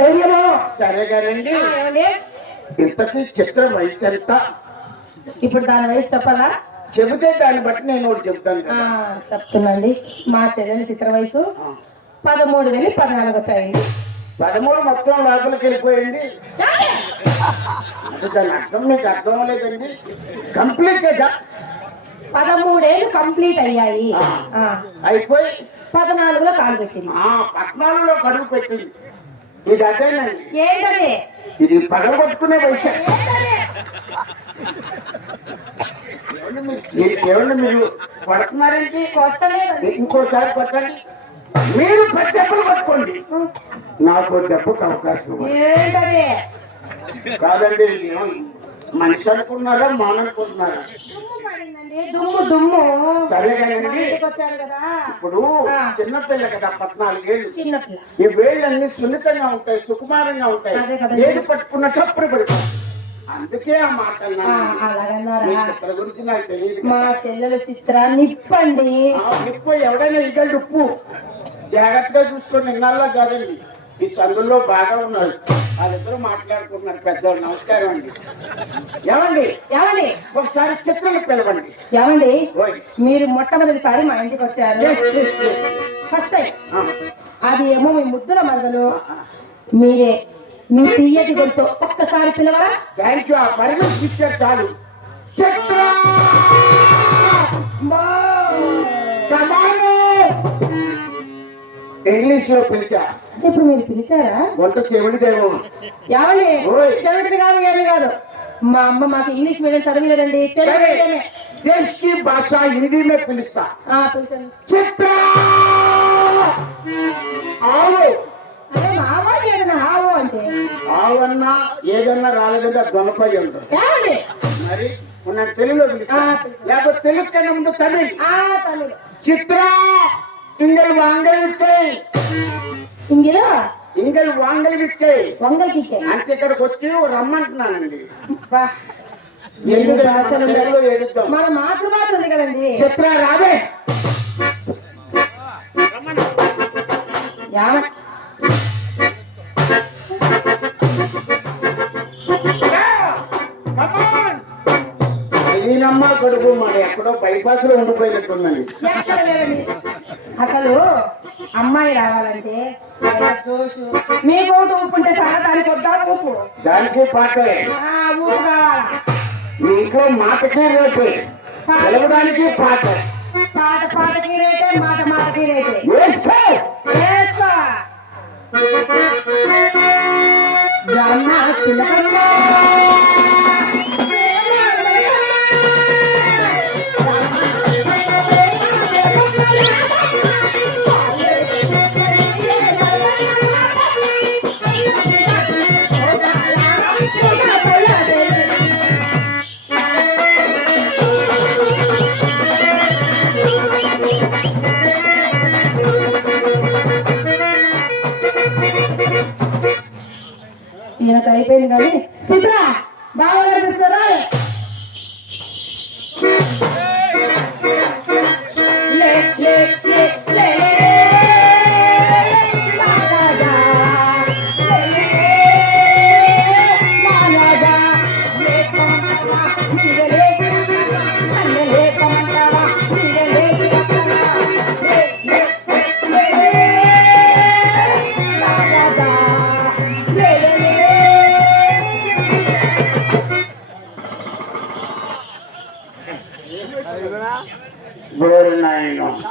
ధైర్యమో. సరే కానండి, ఇంతకీ చిత్ర వయసు ఎంత? ఇప్పుడు దాని వయసు చెప్పాలా? చెబితే దాన్ని బట్టి నేను ఒకటి చెప్తాను. చెప్తున్నాండి. మా చెల్లెలి చిత్ర వయసు 13 వెళ్ళి 14 వచ్చాయండి. 13 మొత్తం లోపలికి వెళ్ళిపోయింది. దాని అర్థం మీకు అర్థం లేదండి. కంప్లీట్ 13 ఏళ్ళు కంప్లీట్ అయ్యాయి. అయిపోయి 14లో కాలు పెట్టింది. 14లో కడుగు పెట్టింది. ఇది అదేనండి. ఏంటది? ఇది పగలగొట్టుకునే వయసు. ఏమండి మీరు పడుతున్నారేంటి? కొట్టలేదు. ఇంకోసారి కొట్టండి. మీరు 10 దెబ్బలు పట్టుకోండి, నాకు దెబ్బకు అవకాశం. ఏంటది? కాదండి, మనిషి అనుకున్నారా మాననుకుంటున్నారా? దుమ్ము దుమ్ము. సరేగానండి, ఇప్పుడు చిన్నపిల్ల కదా, 14 ఏళ్ళు. ఈ వేళ్ళన్నీ సున్నితంగా ఉంటాయి, సుకుమారంగా ఉంటాయి. ఏది పట్టుకున్న చప్పుడు పడిపోయి. అందుకే ఆ మాట చిత్ర గురించి నాకు తెలియదు. మా చెల్లెల చిత్ర నిప్పండి. నిప్పు ఎవడైనా ఇగలు ఉప్పు జాగ్రత్తగా చూసుకోండి. ఇన్నాళ్ళ కాదండి, ఈ సందుల్లో బాగా ఉన్నారు. వాళ్ళిద్దరూ మాట్లాడుకుంటున్నారు పెద్దవాళ్ళు. నమస్కారం అండి. ఏమండి ఏమండి ఒకసారి చిత్రాలు పిలవండి. ఏమండి మీరు మొట్టమొదటిసారి మా ఇంటికి వచ్చారు. First time. అది ఏమో మీ ముద్దుల మరదలు మీరే. మీ తీయటి గురితో ఒక్కసారి పిలవరా? Thank you. ఆ పర్మిషన్ ఇచ్చారు చాలు. చిత్ర ఇంగ్లీష్ లో పిలిచా. ఇప్పుడు మీరు పిలిచారా? వంట చెవిడిదేమో. ఏమండి చెవిటిది కాదు, ఏమి కాదు. మా అమ్మ మాకు ఇంగ్లీష్ మీడియం చదివిలేదండి. దేశ్ కి భాష హిందీ మే పిలుస్తా. పిలిచాను. చిత్ర ఆవు. ఆవా ఏదన్నా ఆవు అంటే ఆవన్నా ఏదన్నా రాలేదంటే దొనపై ఉంటుంది. మరి నాకు తెలుగులో పిలుస్తా, లేకపోతే తెలుగు కన్నా ముందు తమిళ్. చిత్ర ఇంగల్ వాంగల్ విక్కై. ఇంగల్ వాంగల్ విక్కై అంటే ఇక్కడికి వచ్చి రమ్మంటున్నానండి. మన మాతృభాష ఉంది కదండి. చిత్ర రావే. ఈయనమ్మ కొడుకు మరి ఎక్కడో బైపాస్ లో ఉండిపోయినట్టుందండి. అసలు అమ్మాయి రావాలంటే జోషు. మీ కోటు ఊపుంటే చాలా దానికి వద్దా ఊపు? దానికి పాటే ఊపు కావాలా? మీ ఇంట్లో మాటకి రేటు, పిలవడానికి పాట. పాట పాటకి రేటే, మాట మాటకి రేటే. ఈయనకు అయిపోయింది కానీ చిత్ర బాగా కనిపిస్తారా?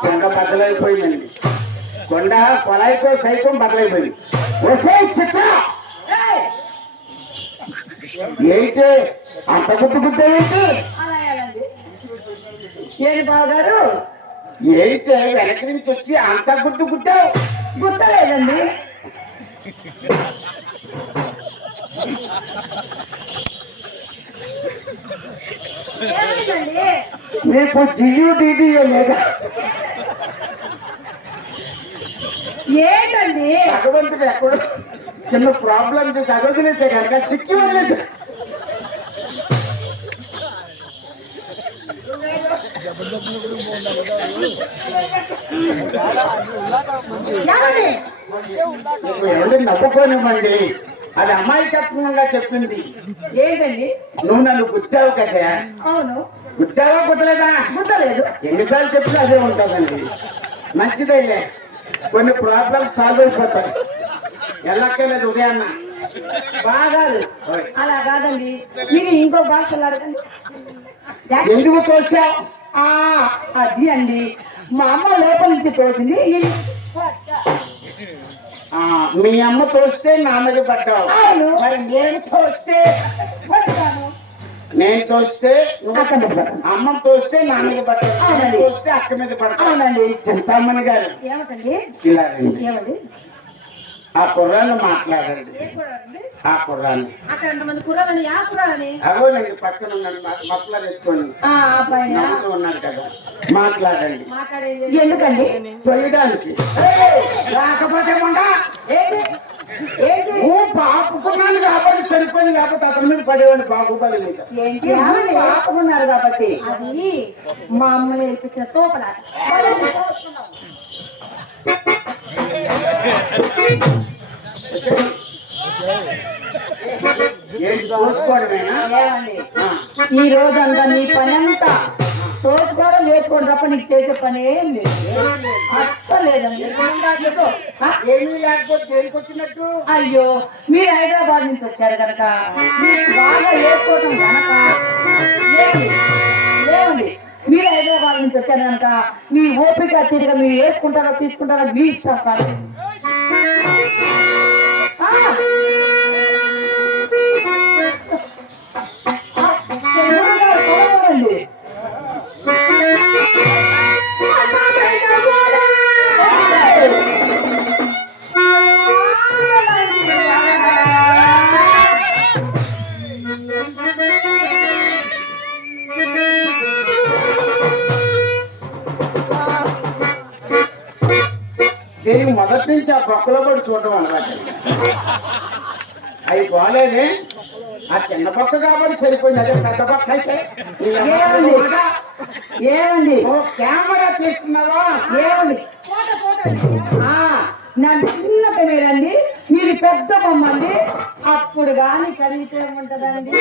కొండ బద్దలైపోయిందండి. కొండ కొలాయితో సైతం బద్దలైపోయింది. వచ్చే చిత్ర ఏంటి అంత గుర్తు గుర్తు ఏంటి? ఏంటి బావగారు? ఏంటి వెనక నుంచి వచ్చి అంత గుర్తు గుట్టావు? గుర్తలేదండి. మీకు జియూ లేదా? ఏంటండి భగవంతుడు ఎక్కడ చిన్న ప్రాబ్లం తగదిలేసే కనుక చిక్కి వదిలేసా. ఏమండి? ఎవరు నవ్వుకోనివ్వండి, అది అమాయకత్వంగా చెప్పింది. ఏంటండి? నువ్వు నన్ను గుర్తావు కదా, అవును. గుర్తావా గుర్తలేదా? గుర్తలేదు. ఎన్నిసార్లు చెప్పినా అదే ఉంటుందండి. మంచిదైలే, కొన్ని ప్రాబ్లమ్స్ సాల్వ్ అయిపోతాయి. ఎల్లక్కర్లేదు ఉదయాన్న బాగా అలా కాదండి, మీరు ఇంకో భాషలో అడగండి. ఎందుకు తోచావు? ఆ, అది అండి, మా అమ్మ లోపల నుంచి తోచింది. మీ అమ్మ తోస్తే నా మీద పడ్డావు. అవును. మరి నేను తోస్తే పడ్డాను. నేను తోస్తే అక్క మీద పడ్డాను. అమ్మ తోస్తే నా మీద పడ్డావు. అవునండి. తోస్తే అక్క మీద పడ్డావు. అవునండి. చింతామణి గారు ఏమిటండి? ఇలా రండి. ఏమండి? ఆ కుర్రాన్ని మాట్లాడండి. ఏ కుర్రాడండి? ఆ కుర్రాన్ని అక్కడ ఎంతమంది కుర్రాలని? ఆ కుర్రాలని? అగో నేను పక్కన ఉన్నాను, మక్కలా తెచ్చుకోండి. ఆ అబ్బాయి నవ్వుతూ ఉన్నాడు కదా, మాట్లాడండి. మాట్లాడేది ఎందుకండి? తొయ్యడానికి. రాకపోతే ఉండా. ఏంటి? ఏంటి? నువ్వు పాపుకున్నాను కాబట్టి సరిపోయింది, లేకపోతే అతని మీద పడేవాడిని బాగుపడి మీద. ఏంటి? ఏమండి? ఆపుకున్నారు కాబట్టి. అది మా అమ్మ నేర్పించిన తోపలాట. ఏంటి చూసుకోవడమేనా? ఏమండి? ఈ రోజంతా నీ పని అంతా తోచుకోవడం నేర్చుకోవడం తప్ప నీకు చేసే పని ఏం లేదు. అస్సలేదండి. ఏమీ లేకపోతే దేనికి వచ్చినట్టు? అయ్యో, మీరు హైదరాబాద్ నుంచి వచ్చారు కనుక మీకు బాగా వేసుకోవడం కనుక లేవండి. మీరు హైదరాబాద్ నుంచి వచ్చారు కనుక మీ ఓపిక తిరిగి మీరు వేసుకుంటారో తీసుకుంటారో మీ ఇష్టం కాదు. చూడండి, దీనికి మొదటి నుంచి ఆ పక్కలో పడి చూడటం అన్నమాట. అవి బాగాలేదే, ఆ చిన్న పక్క కాబట్టి సరిపోయింది. అదే పెద్ద పక్క అయితే ఏమండి? ఓ కెమెరా తీస్తున్నావా? ఏమండి? నా చిన్న పిల్లలండి, మీరు పెద్ద బొమ్మండి, అప్పుడు కానీ కలిగితే ఉంటదండి.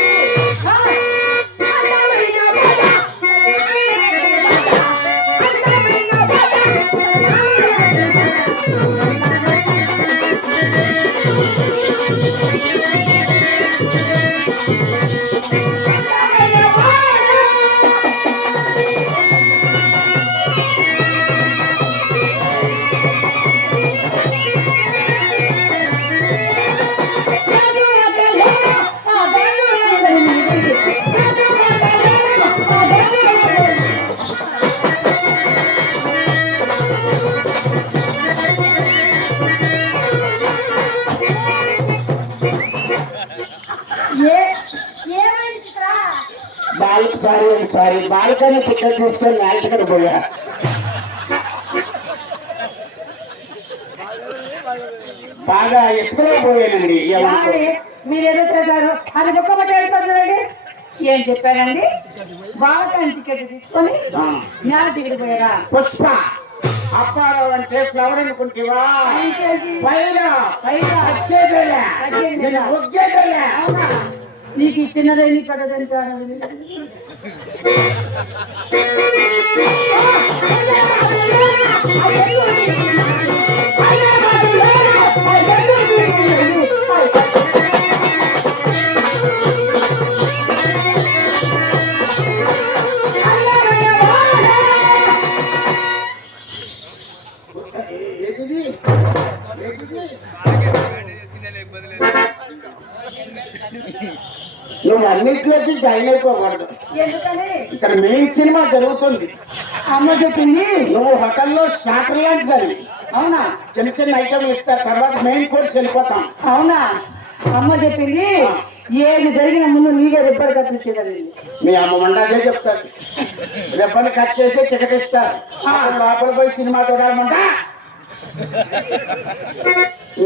సారీ బాల్కనీ టికెట్ తీసుకొని నాటికడ పోయా. బాగా ఎత్తుకులో పోయానండి. మీరు ఏదో చేశారు అది ఒక్క మాట్లాడుతారు చూడండి. ఏం చెప్పారండి? బాల్కనీ టికెట్ తీసుకొని నా టికెట్ పోయారా? పుష్ప అప్పారావు అంటే ఫ్లవర్ అనుకుంటేవా? నీకు ఇచ్చినదేమి పడదంటారు. నువ్వు అన్నింటిలోకి జాయిన్ అయిపోకూడదు. ఎందుకని? ఇక్కడ మెయిన్ సినిమా జరుగుతుంది. అమ్మ చెప్పింది నువ్వు హోటల్లో స్టార్టర్ లాంటిదని. అవునా? చిన్న చిన్న ఐటమ్ ఇస్తారు, తర్వాత మెయిన్ కోర్స్ వెళ్ళిపోతాం. అవునా? అమ్మ చెప్పింది ఏది జరిగిన ముందు నీకే రిబ్బర్ కట్టించేదండి. మీ అమ్మ మండే చెప్తారు, రిబ్బర్ కట్ చేసి టికెట్ ఇస్తారు. లోపల పోయి సినిమా చూడాలమంటా.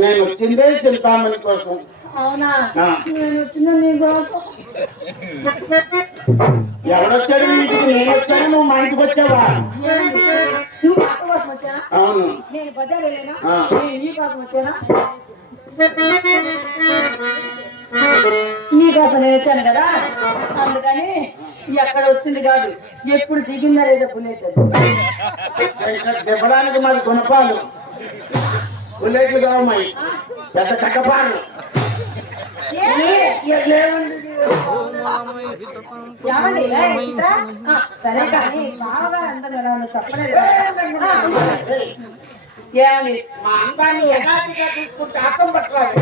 నేను వచ్చిందే చింతామణి కోసం. అవునా ఆ. నేను వచ్చిన నీ కోసం ఎవడొచ్చాడు మీ ఇంటికి? నేను వచ్చాను, నువ్వు మా ఇంటికి వచ్చావా? ఏంటి? నువ్వు మా అక్క కోసం వచ్చానా? అవును. నేను బజార్ వెళ్ళానా? ఆ. నేను నీ కోసం వచ్చానా? నీ కోసం నేను వచ్చాను కదా, అందుకని ఎక్కడ వచ్చింది కాదు, ఎప్పుడు దిగిందా లేదా బుల్లెట్ అది. ఇక్కడ దిబ్బడానికి మాది గుణపాలు, బుల్లెట్లు కావు మాయి, పెద్ద కట్టపాలు. ఏమండి, ఏ, సీత? ఆ, సరే కానీ బాగా అందరూ ఎలా ఉన్నారు చెప్పలేదు. ఏమండి, మా అందాన్ని యథాతిగా చూసుకుంటే అర్థం పట్టరాదు.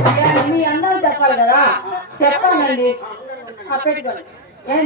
మీ అందరూ చెప్పాలి కదా, చెప్పానండి. పెట్టుకోండి. ఏం